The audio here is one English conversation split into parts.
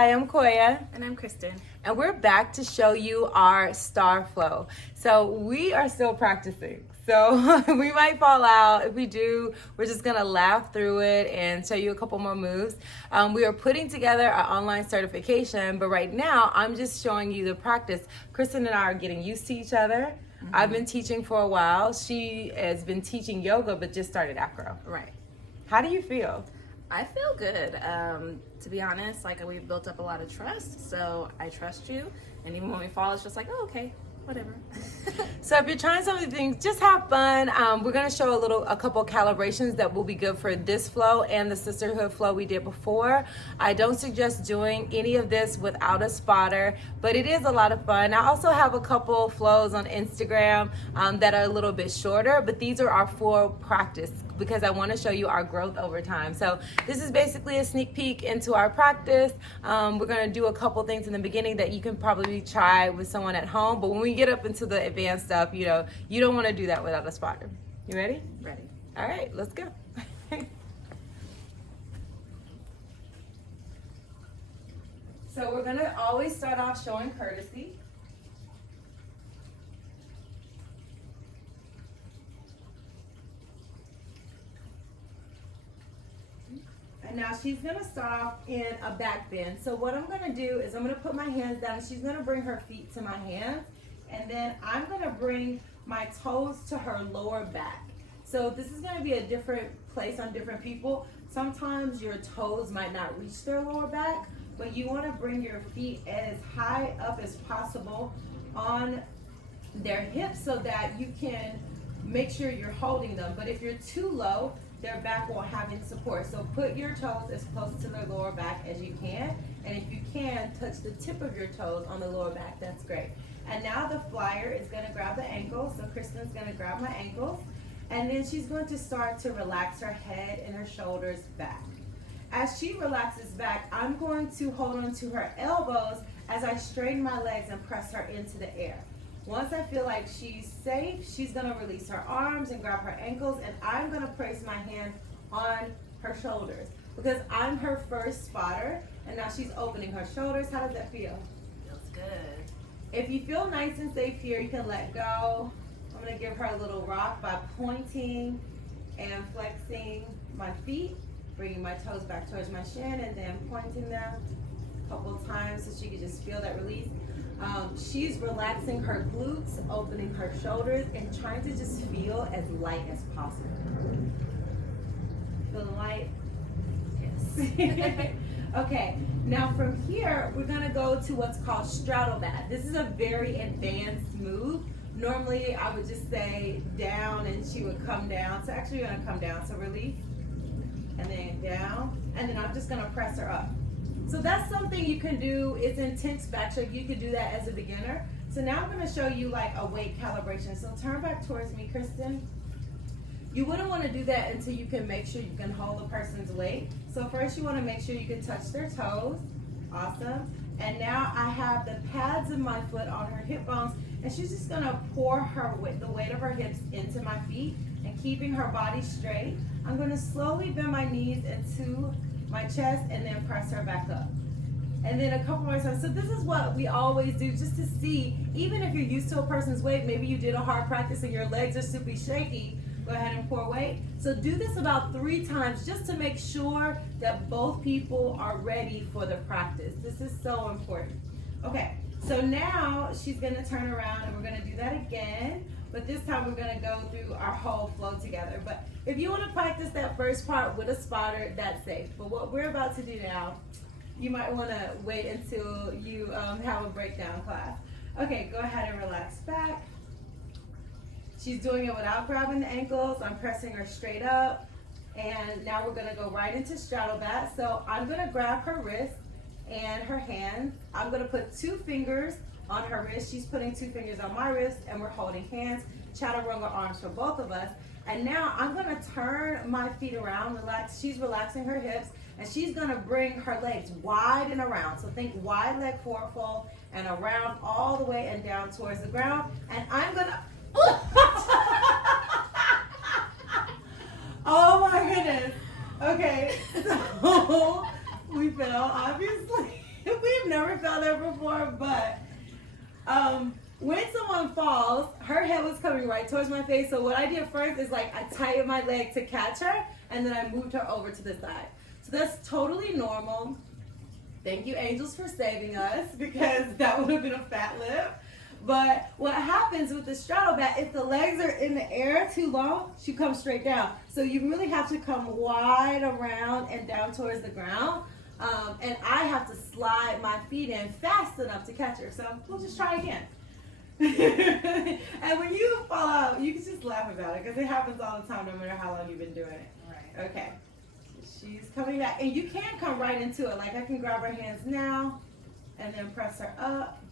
Hi, I'm Koya. And I'm Kristen. And we're back to show you our Star Flow. So we are still practicing. So we might fall out. If we do, we're just gonna laugh through it and show you a couple more moves. We are putting together our online certification, but right now I'm just showing you the practice. Kristen and I are getting used to each other. I've been teaching for a while. She has been teaching yoga, but just started acro. Right. How do you feel? I feel good. To be honest, like we've built up a lot of trust, so I trust you. And even when we fall, it's just like, oh, okay, whatever. So if you're trying some of the things, just have fun. We're going to show a couple calibrations that will be good for this flow and the sisterhood flow we did before. I don't suggest doing any of this without a spotter, but it is a lot of fun. I also have a couple flows on Instagram that are a little bit shorter, but these are our full practice because I want to show you our growth over time. So this is basically a sneak peek into our practice. We're going to do a couple things in the beginning that you can probably try with someone at home, but when we get up into the advanced stuff, you don't want to do that without a spotter. You ready? Ready. All right, let's go. So we're going to always start off showing courtesy. And now she's going to start off in a back bend. So what I'm going to do is I'm going to put my hands down. She's going to bring her feet to my hands. And then I'm going to bring my toes to her lower back. So this is going to be a different place on different people. Sometimes your toes might not reach their lower back, but you want to bring your feet as high up as possible on their hips so that you can make sure you're holding them. But if you're too low, their back won't have any support. So put your toes as close to their lower back as you can. And if you can, touch the tip of your toes on the lower back. That's great. And now the flyer is going to grab the ankles. So Kristen's going to grab my ankles. And then she's going to start to relax her head and her shoulders back. As she relaxes back, I'm going to hold on to her elbows as I straighten my legs and press her into the air. Once I feel like she's safe, she's going to release her arms and grab her ankles, and I'm going to place my hand on her shoulders because I'm her first spotter, and now she's opening her shoulders. How does that feel? Feels good. If you feel nice and safe here, you can let go. I'm going to give her a little rock by pointing and flexing my feet, bringing my toes back towards my shin, and then pointing them a couple of times so she can just feel that release. She's relaxing her glutes, opening her shoulders, and trying to just feel as light as possible. Feeling light? Yes. Okay, now from here, we're gonna go to what's called straddle bat. This is a very advanced move. Normally, I would just say down and she would come down. So actually, you're gonna come down, so release, and then down, and then I'm just gonna press her up. So that's something you can do. It's intense back, so you could do that as a beginner. So now I'm going to show you like a weight calibration. So turn back towards me, Kristen. You wouldn't want to do that until you can make sure you can hold a person's weight. So first you want to make sure you can touch their toes. Awesome. And now I have the pads of my foot on her hip bones, and she's just going to pour the weight of her hips into my feet and keeping her body straight. I'm going to slowly bend my knees into my chest and then press her back up. And then a couple more times. So this is what we always do just to see, even if you're used to a person's weight, maybe you did a hard practice and your legs are super shaky, go ahead and pour weight. So do this about 3 times just to make sure that both people are ready for the practice. This is so important. Okay, so now she's gonna turn around and we're gonna do that again. But this time we're going to go through our whole flow together. But if you want to practice that first part with a spotter, that's safe. But what we're about to do now, you might want to wait until you have a breakdown class. Okay, go ahead and relax back. She's doing it without grabbing the ankles. I'm pressing her straight up. And now we're going to go right into straddle bat. So I'm going to grab her wrist and her hands. I'm going to put 2 fingers on her wrist. She's putting 2 fingers on my wrist, and we're holding hands, chaturanga arms for both of us. And now I'm gonna turn my feet around, relax. She's relaxing her hips, and she's gonna bring her legs wide and around. So think wide leg forward fold and around all the way and down towards the ground. And I'm gonna, oh my goodness. Okay, so we fell, obviously, never felt that before, but when someone falls, her head was coming right towards my face. So what I did first is like I tightened my leg to catch her, and then I moved her over to the side. So that's totally normal. Thank you, angels, for saving us, because that would have been a fat lip. But what happens with the straddle bat, if the legs are in the air too long, she comes straight down. So you really have to come wide around and down towards the ground. And I have to slide my feet in fast enough to catch her. So we'll just try again. And when you fall out, you can just laugh about it, because it happens all the time, no matter how long you've been doing it. Right. Okay. She's coming back. And you can come right into it. Like I can grab her hands now and then press her up.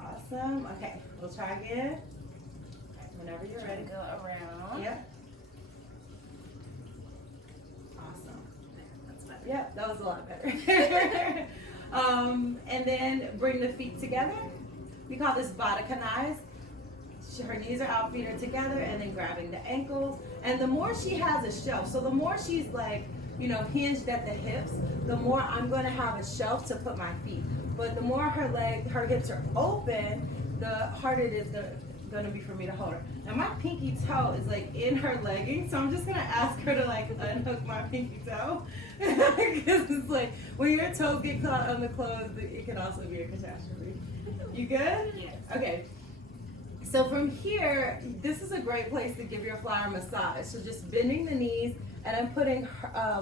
Awesome. Okay, we'll try again. Whenever you're ready. Go around. Yep. Awesome. That's better. Yep, that was a lot better. And then bring the feet together. We call this Baddha. Her knees are out, feet are together, and then grabbing the ankles. And the more she has a shelf, so the more she's like, hinged at the hips, the more I'm going to have a shelf to put my feet. But the more her hips are open, the harder it is going to be for me to hold her. Now my pinky toe is like in her leggings, so I'm just going to ask her to like unhook my pinky toe. Because it's like when your toes get caught on the clothes, it can also be a catastrophe. You good? Yes. Okay. So from here, this is a great place to give your flower massage. So just bending the knees, and I'm putting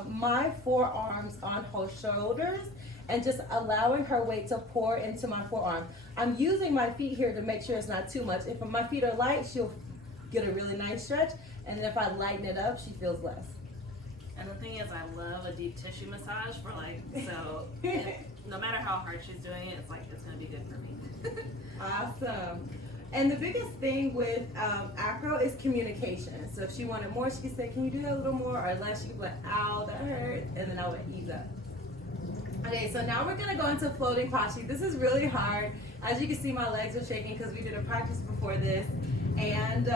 my forearms on her shoulders and just allowing her weight to pour into my forearm. I'm using my feet here to make sure it's not too much. If my feet are light, she'll get a really nice stretch. And then if I lighten it up, she feels less. And the thing is, I love a deep tissue massage for no matter how hard she's doing it, it's like, it's going to be good for me. Awesome. And the biggest thing with acro is communication. So if she wanted more, she could say, can you do that a little more? Or less, she could be like, ow, that hurt. And then I would ease up. Okay, so now we're gonna go into floating posture. This is really hard. As you can see, my legs are shaking because we did a practice before this. And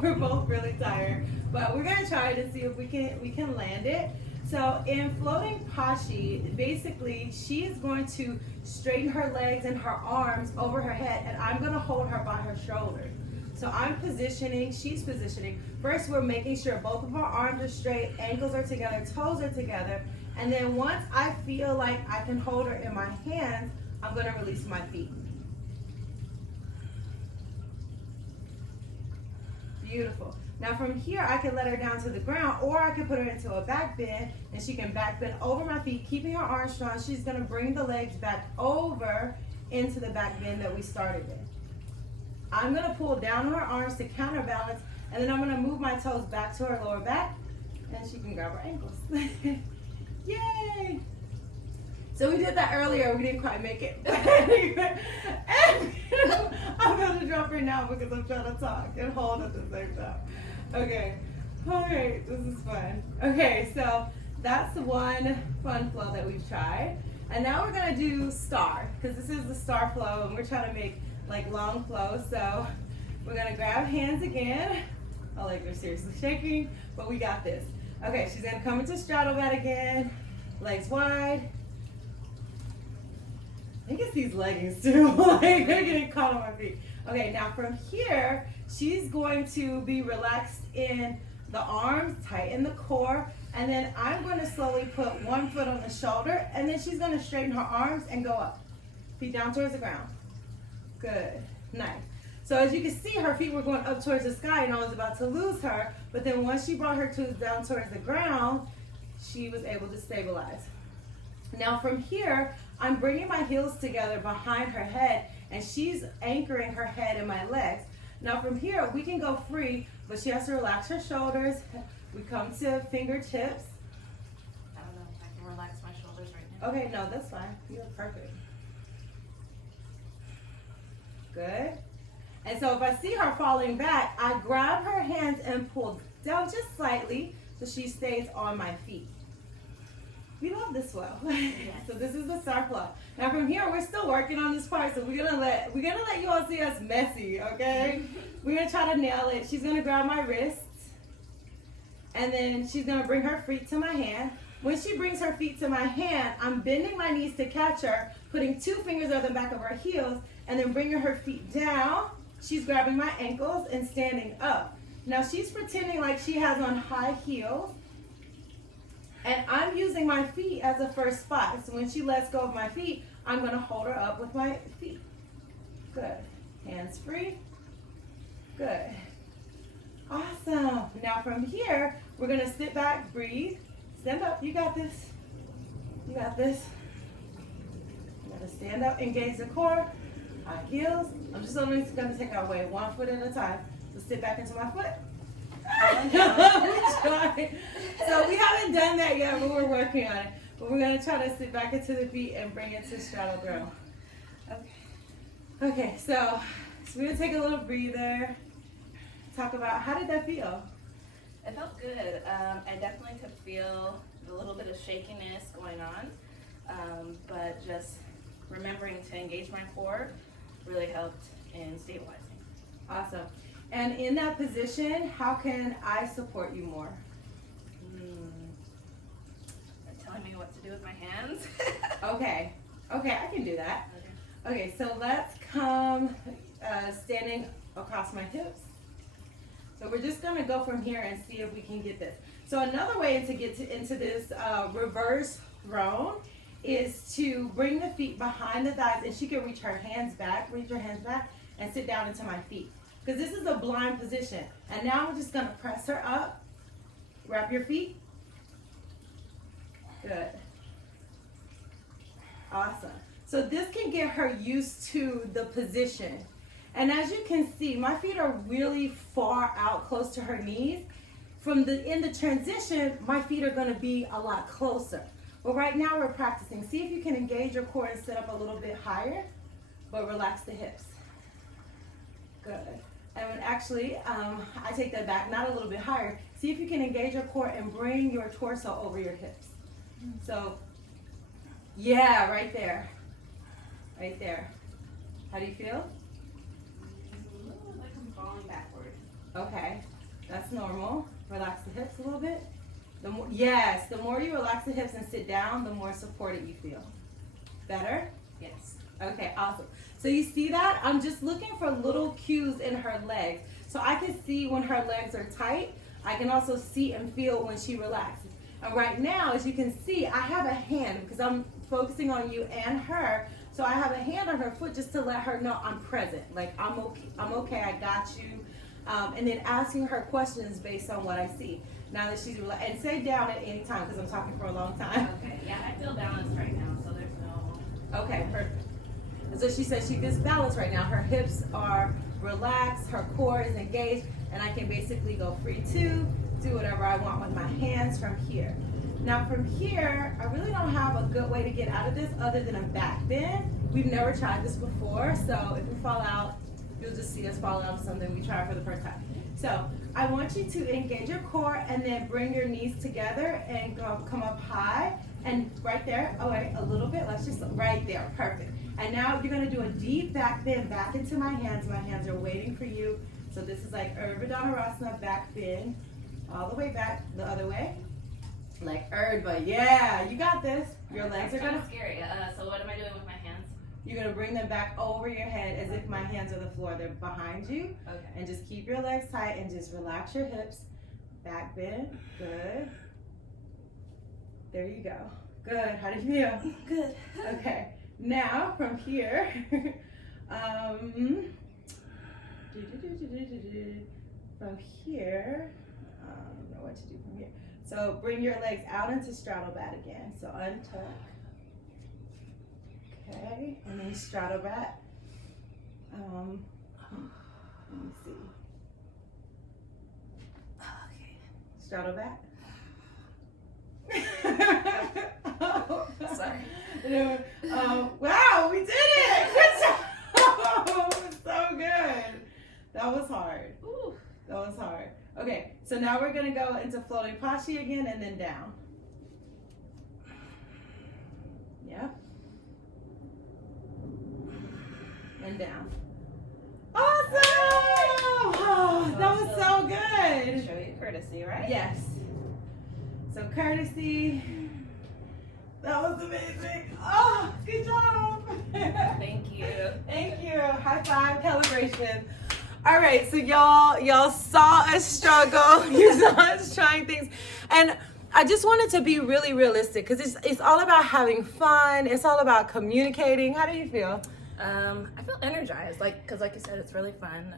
we're both really tired. But we're gonna try it and see if we can land it. So in floating posture, basically she is going to straighten her legs and her arms over her head, and I'm going to hold her by her shoulders. So I'm positioning, she's positioning. First we're making sure both of our arms are straight, ankles are together, toes are together, and then once I feel like I can hold her in my hands, I'm going to release my feet. Beautiful. Now from here, I can let her down to the ground, or I can put her into a back bend, and she can back bend over my feet, keeping her arms strong. She's gonna bring the legs back over into the back bend that we started with. I'm gonna pull down on her arms to counterbalance, and then I'm gonna move my toes back to her lower back, and she can grab her ankles. Yay! So we did that earlier, we didn't quite make it. And I'm gonna drop her now because I'm trying to talk and hold at the same time. Okay, all right, this is fun. Okay, so that's one fun flow that we've tried. And now we're gonna do star, because this is the star flow and we're trying to make like long flows. So we're gonna grab hands again. My legs are seriously shaking, but we got this. Okay, she's gonna come into straddle bat again, legs wide. I think it's these leggings too, like they're getting caught on my feet. Okay, now from here, she's going to be relaxed in the arms, tighten the core, and then I'm going to slowly put one foot on the shoulder, and then she's going to straighten her arms and go up. Feet down towards the ground. Good, nice. So as you can see, her feet were going up towards the sky, and I was about to lose her, but then once she brought her toes down towards the ground, she was able to stabilize. Now from here, I'm bringing my heels together behind her head, and she's anchoring her head in my legs. Now from here, we can go free, but she has to relax her shoulders. We come to fingertips. I don't know if I can relax my shoulders right now. Okay, no, that's fine. You look perfect. Good. And so if I see her falling back, I grab her hands and pull down just slightly so she stays on my feet. We love this flow. Yes. So this is the star flow. Now from here, we're still working on this part, so we're gonna let you all see us messy, okay? We're gonna try to nail it. She's gonna grab my wrists, and then she's gonna bring her feet to my hand. When she brings her feet to my hand, I'm bending my knees to catch her, putting 2 fingers on the back of her heels, and then bringing her feet down. She's grabbing my ankles and standing up. Now she's pretending like she has on high heels, and I'm using my feet as a first spot. So when she lets go of my feet, I'm going to hold her up with my feet. Good. Hands free. Good. Awesome. Now from here, we're going to sit back, breathe, stand up. You got this. You got this. You got to stand up, engage the core, high heels. I'm just only going to take our weight 1 foot at a time. So sit back into my foot. We tried. So we haven't done that yet, but we're working on it. But we're going to try to sit back into the feet and bring it to straddle girl. Okay. Okay, so we're going to take a little breather. Talk about, how did that feel? It felt good. I definitely could feel a little bit of shakiness going on, but just remembering to engage my core really helped in stabilizing. Awesome. And in that position, how can I support you more? Telling me what to do with my hands. Okay, I can do that. Okay, so let's come standing across my hips. So we're just gonna go from here and see if we can get this. So another way to get into this reverse throne is to bring the feet behind the thighs, and she can reach her hands back, and sit down into my feet. Because this is a blind position. And now I'm just gonna press her up. Wrap your feet. Good. Awesome. So this can get her used to the position. And as you can see, my feet are really far out, close to her knees. In the transition, my feet are gonna be a lot closer. But right now we're practicing. See if you can engage your core and sit up a little bit higher, but relax the hips. Good. And actually, I take that back, not a little bit higher. See if you can engage your core and bring your torso over your hips. So, yeah, right there. Right there. How do you feel? It's a little like I'm falling backward. Okay, that's normal. Relax the hips a little bit. The more you relax the hips and sit down, the more supported you feel. Better? Yes. Okay, awesome. So you see that? I'm just looking for little cues in her legs. So I can see when her legs are tight. I can also see and feel when she relaxes. And right now, as you can see, I have a hand because I'm focusing on you and her. So I have a hand on her foot just to let her know I'm present. Like, I'm okay, I got you. And then asking her questions based on what I see. Now that she's relaxed. And say down at any time because I'm talking for a long time. Okay, yeah, I feel balanced right now, so there's no... Okay, perfect. So she says she feels balanced right now. Her hips are relaxed, her core is engaged, and I can basically go free to do whatever I want with my hands from here. Now from here, I really don't have a good way to get out of this other than a back bend. We've never tried this before, so if we fall out, you'll just see us fall out of something we tried for the first time. So I want you to engage your core and then bring your knees together and come up high. And right there, oh wait, a little bit, let's just, right there, perfect. And now you're gonna do a deep back bend back into my hands. My hands are waiting for you. So this is like Urdhva Dhanurasana, back bend, all the way back, the other way. Like Urdhva, yeah, you got this. Your legs are kind gonna, of scary. So what am I doing with my hands? you're gonna bring them back over your head as if my hands are the floor. They're behind you. Okay. And just keep your legs tight and just relax your hips. Back bend, good. There you go. Good, how do you feel? Good. Okay, now from here, from here, I don't know what to do from here. So bring your legs out into straddle bat again. So untuck. Okay, and then straddle bat. Let me see. Okay. Straddle bat. Sorry. Wow, we did it! Good job! So good. That was hard. Ooh. That was hard. Okay, so now we're gonna go into floating posture again and then down. Yep. And down. Awesome! Oh, that was so good. Show you courtesy, right? Yes. So courtesy. That was amazing. Oh, good job. Thank you. Thank you. High five, calibration. All right, so y'all saw us struggle. You saw us trying things. And I just wanted to be really realistic because it's all about having fun. It's all about communicating. How do you feel? I feel energized, because like you said, it's really fun,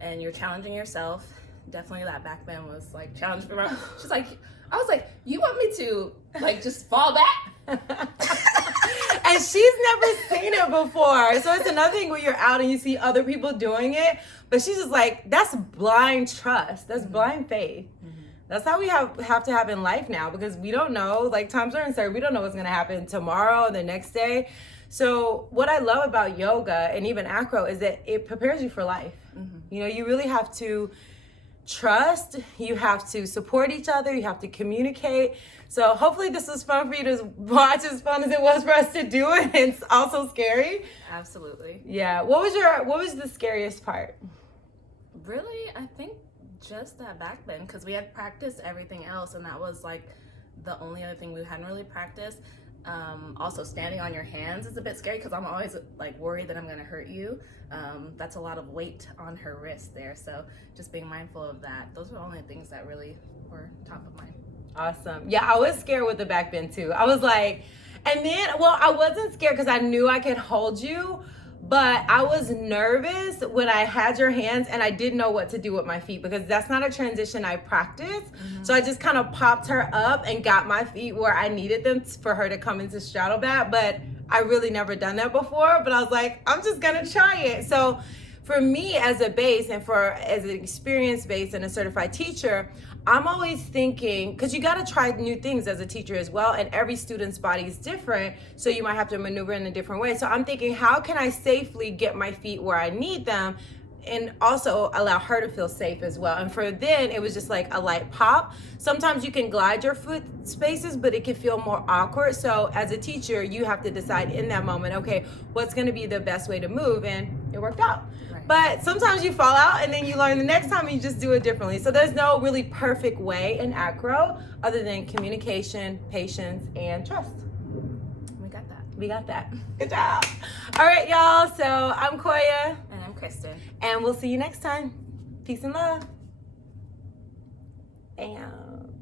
and you're challenging yourself. Definitely that back bend was like challenge for my. She's like, I was like, you want me to like just fall back? And she's never seen it before. So it's another thing when you're out and you see other people doing it, but she's just like, that's blind trust. That's blind faith. That's how we have to have in life now, because we don't know, like times are uncertain. We don't know what's going to happen tomorrow, the next day. So what I love about yoga and even acro is that it prepares you for life. You know, you really have to trust, you have to support each other, you have to communicate. So hopefully this was fun for you to watch, as fun as it was for us to do it. It's also scary. Absolutely. Yeah. What was the scariest part? Really, I think just that back bend, because we had practiced everything else, and that was like the only other thing we hadn't really practiced. Also, standing on your hands is a bit scary because I'm always like worried that I'm going to hurt you. That's a lot of weight on her wrist there, so just being mindful of that. Those are the only things that really were top of mind. Awesome. Yeah, I was scared with the back bend too. I was like, and then, well, I wasn't scared because I knew I could hold you, but I was nervous when I had your hands and I didn't know what to do with my feet because that's not a transition I practice. So I just kind of popped her up and got my feet where I needed them for her to come into straddle bat, but I really never done that before, but I was like, I'm just gonna try it. So for me as a base and as an experienced base and a certified teacher, I'm always thinking, because you got to try new things as a teacher as well, and every student's body is different, so you might have to maneuver in a different way. So I'm thinking, how can I safely get my feet where I need them and also allow her to feel safe as well? And for then, it was just like a light pop. Sometimes you can glide your foot spaces, but it can feel more awkward. So as a teacher, you have to decide in that moment, okay, what's going to be the best way to move? And it worked out. But sometimes you fall out and then you learn the next time and you just do it differently. So there's no really perfect way in acro other than communication, patience, and trust. We got that. Good job. All right, y'all. So I'm Koya. And I'm Kristen. And we'll see you next time. Peace and love. Bam.